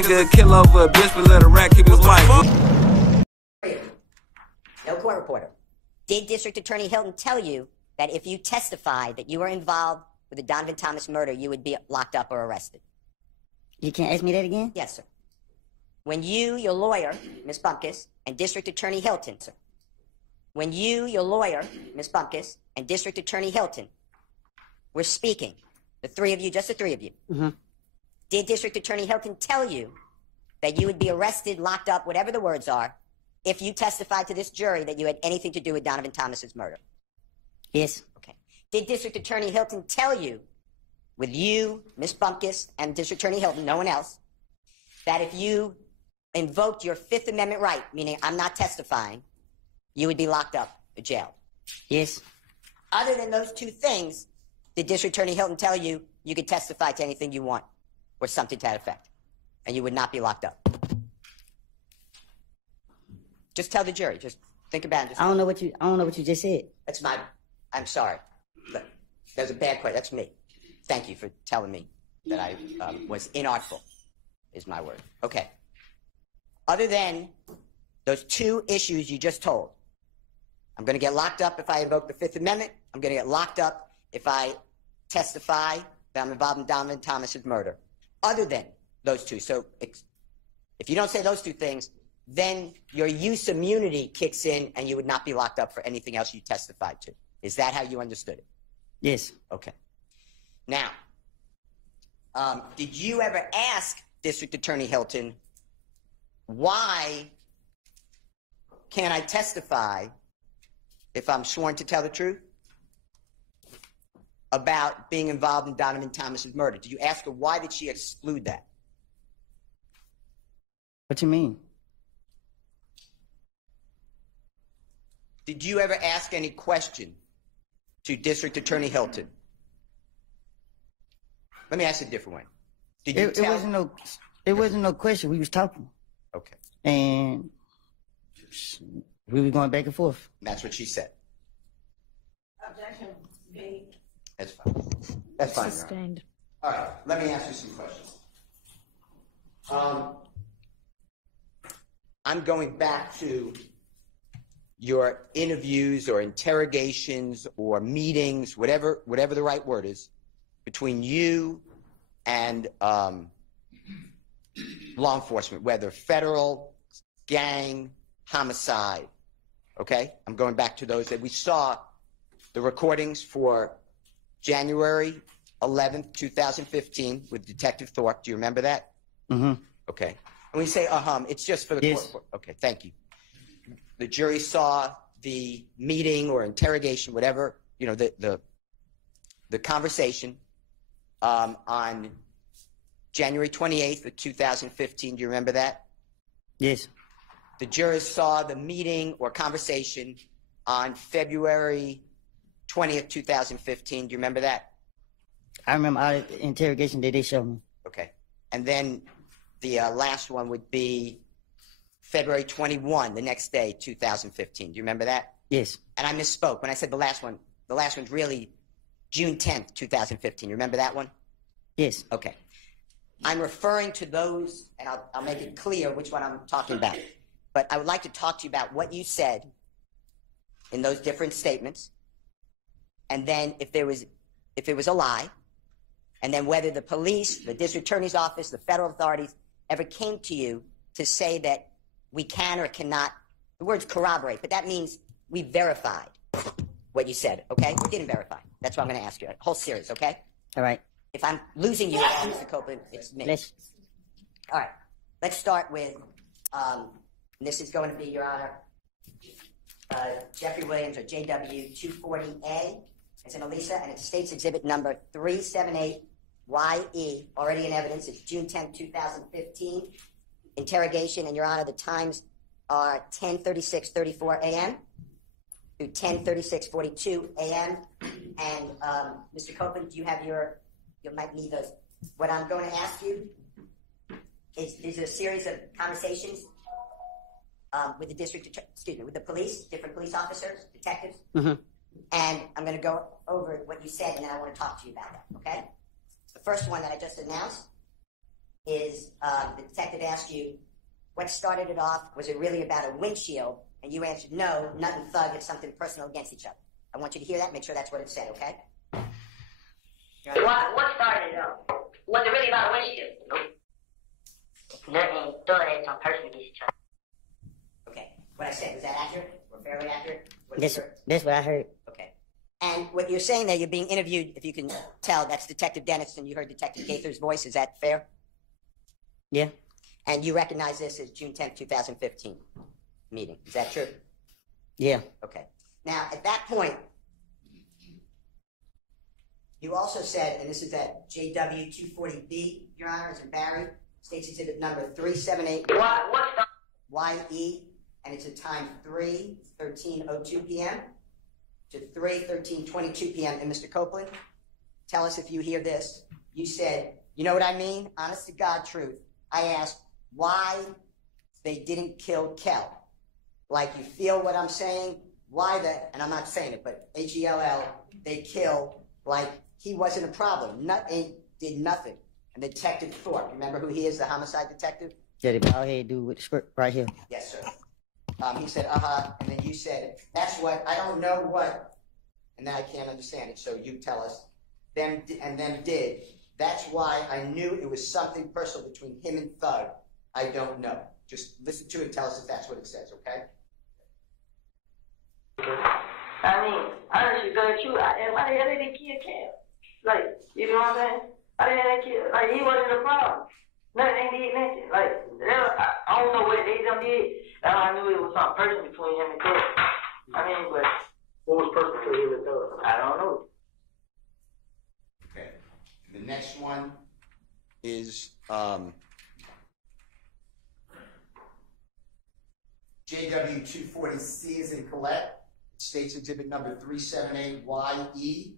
Nigga kill over a bitch, but let a rat keep his wife. No court reporter. Did District Attorney Hilton tell you that if you testified that you were involved with the Donovan Thomas murder, you would be locked up or arrested? You can't ask me that again? Yes, sir. When you, your lawyer, Ms. Bumpkus, and District Attorney Hilton, sir. When you, your lawyer, Ms. Bumpkus, and District Attorney Hilton were speaking, the three of you, just the three of you, did District Attorney Hilton tell you that you would be arrested, locked up, whatever the words are, if you testified to this jury that you had anything to do with Donovan Thomas's murder? Yes. Okay. Did District Attorney Hilton tell you, with you, Ms. Bumpkus, and District Attorney Hilton, no one else, that if you invoked your Fifth Amendment right, meaning I'm not testifying, you would be locked up or jailed? Yes. Other than those two things, did District Attorney Hilton tell you you could testify to anything you want or something to that effect, and you would not be locked up? Just tell the jury. Just think about it. I don't know what you just said. That's my. I'm sorry. That was a bad question. That's me. Thank you for telling me that I was inartful. Is my word. Okay. Other than those two issues you just told, I'm going to get locked up if I invoke the Fifth Amendment. I'm going to get locked up if I testify that I'm involved in Donovan Thomas's murder. Other than those two. So if you don't say those two things, then your use immunity kicks in and you would not be locked up for anything else you testified to. Is that how you understood it? Yes. Okay. Now, did you ever ask District Attorney Hilton, why can't I testify if I'm sworn to tell the truth about being involved in Donovan Thomas's murder? Did you ask her why did she exclude that? What you mean? Did you ever ask any question to District Attorney Hilton? Let me ask it a different way. Did you tell? It wasn't no question. We was talking. Okay. And we were going back and forth. That's what she said. Objection. B. That's fine. That's fine. Sustained. All right. Let me ask you some questions. I'm going back to your interviews or interrogations or meetings, whatever the right word is, between you and law enforcement, whether federal, gang, homicide. Okay? I'm going back to those that we saw the recordings for January 11th, 2015 with Detective Thorpe. Do you remember that? Mm-hmm. Okay. And we say, it's just for the yes. court. Okay, thank you. The jury saw the meeting or interrogation, whatever, the conversation on January 28th of 2015. Do you remember that? Yes. The jurors saw the meeting or conversation on February 20th, 2015. Do you remember that? I remember all the interrogation that they showed me. Okay. And then the last one would be February 21, the next day, 2015. Do you remember that? Yes. And I misspoke. When I said the last one's really June 10th, 2015. You remember that one? Yes. Okay. I'm referring to those, and I'll make it clear which one I'm talking about. But I would like to talk to you about what you said in those different statements, and then if it was a lie, and then whether the police, the district attorney's office, the federal authorities ever came to you to say that we can or cannot, the words corroborate, but that means we verified what you said, okay? We didn't verify. That's what I'm going to ask you. A whole series, okay? All right. If I'm losing you, Mr. Copeland, it's me. All right. Let's start with, this is going to be, Your Honor, Jeffrey Williams, or JW 240A. It's in Elisa, and it's State's Exhibit number 378YE, already in evidence. It's June 10, 2015. Interrogation, and Your Honor, the times are 10:36:34 a.m. through 10:36:42 a.m. And Mr. Copeland, do you have you might need those. What I'm going to ask you is a series of conversations with the police, different police officers, detectives. Mm-hmm. And I'm going to go over what you said, and then I want to talk to you about that, okay? The first one that I just announced is the detective asked you, what started it off? Was it really about a windshield? And you answered, no, nothing thug, it's something personal against each other. I want you to hear that, make sure that's what it said, okay? What started it off? Was it really about a windshield? Nope. Nothing thug, it's on personal against each other. Okay, what I said, was that accurate? Or fairly accurate? This what I heard. Okay. And what you're saying there, you're being interviewed, if you can tell, that's Detective Dennis, and you heard Detective Gaither's voice, is that fair? Yeah. And you recognize this as June 10th, 2015 meeting. Is that true? Yeah. Okay. Now, at that point, you also said, and this is at JW 240B, Your Honor, it's in Barry, State's Exhibit number 378 YE, and it's at time 3:13:02 p.m. to 3:13:22 p.m. And Mr. Copeland, tell us if you hear this. You said, you know what I mean? Honest to God truth. I asked why they didn't kill Kel. Like, you feel what I'm saying? Why and I'm not saying it, but HELL, they kill, like, he wasn't a problem. Did nothing. And Detective Thorpe, remember who he is, the homicide detective? Yeah, the bald head dude with the script right here. Yes, sir. He said, and then you said, that's what, I don't know what, and then I can't understand it, so you tell us. Them did. That's why I knew it was something personal between him and Thug. I don't know. Just listen to it and tell us if that's what it says, okay? I mean, honestly, the truth, and why the hell did they kill Cam? Like, you know what I'm saying? Why the hell they kill? Like, he wasn't a problem. Nothing did nothing. Like, I don't know what they done did. I knew it was something personal between him and Thug. I mean, but what was personal between him and Thug? I don't know. Okay. The next one is JW240C is in Colette. State's Exhibit number 378YE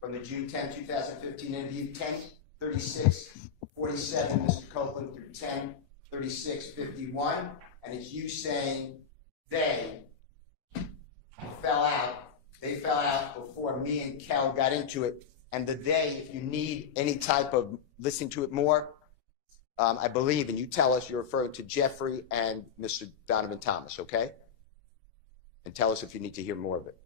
from the June 10, 2015 interview, 10:36:47, Mr. Copeland, through 10:36:51. And it's you saying they fell out before me and Kel got into it. And the they, if you need any type of listening to it more, I believe, and you tell us you're referring to Jeffrey and Mr. Donovan Thomas, okay? And tell us if you need to hear more of it.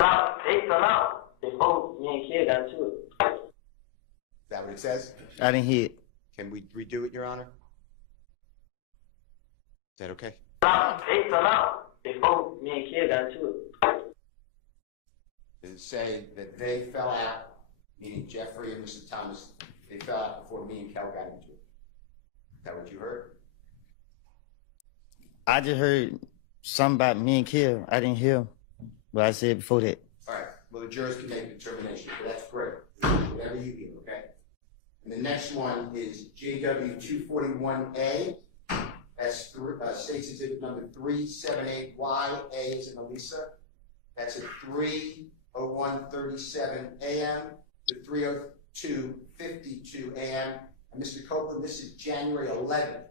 They fell out before me and Kel got into it. Is that what it says? I didn't hear it. Can we redo it, Your Honor? Is that okay? They fell out before me and Kel got into it. Does it say that they fell out, meaning Jeffrey and Mr. Thomas, they fell out before me and Kel got into it? Is that what you heard? I just heard something about me and Kill. I didn't hear what I said before that. All right. Well, the jurors can make a determination, so that's great. Whatever you hear, okay? And the next one is JW241A. That's State's Exhibit number 378Y. A is in Elisa. That's at 3:01:37 a.m. to 3:02:52 a.m. And Mr. Copeland, this is January 11th.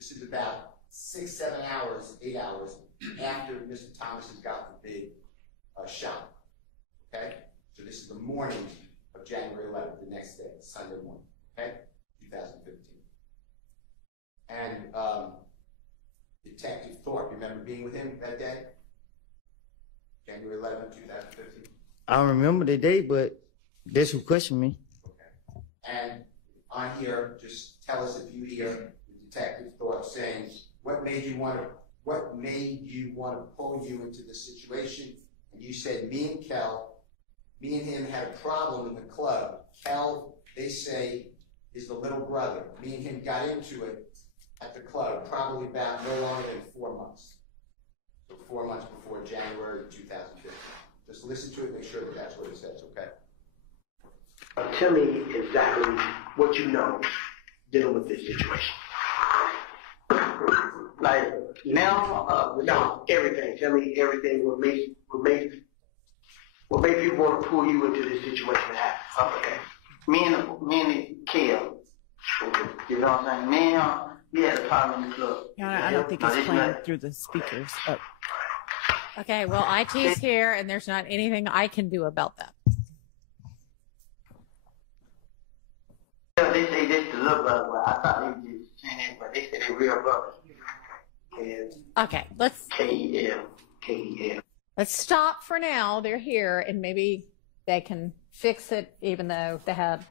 This is about 6-7 hours, 8 hours after Mr. Thomas has got the big shot. Okay? So this is the morning of January 11th, the next day, Sunday morning. Okay? 2015. And Detective Thorpe, you remember being with him that day? January 11th, 2015? I don't remember the date, but that's who questioned me. Okay. And on here, just tell us if you hear Detective Thorpe saying, what made you want to pull you into this situation? And you said, me and him had a problem in the club. Kel, they say, is the little brother. Me and him got into it at the club, probably about no longer than 4 months. So 4 months before January 2015. Just listen to it, make sure that that's what it says, okay? Tell me exactly what you know dealing with this situation. Like now, no, everything. Tell me everything. What made people want to pull you into this situation to happen? Okay. Me and Kel. You know what I'm saying? Me and him, we had a problem in the club. Your Honor, I don't think it's playing through the speakers. Oh. Okay, well, IT's here, and there's not anything I can do about that. They say little brother, but I thought they were just saying that, but they said they real brothers. Okay, let's K-E-L. let's stop for now. They're here, and maybe they can fix it, even though they have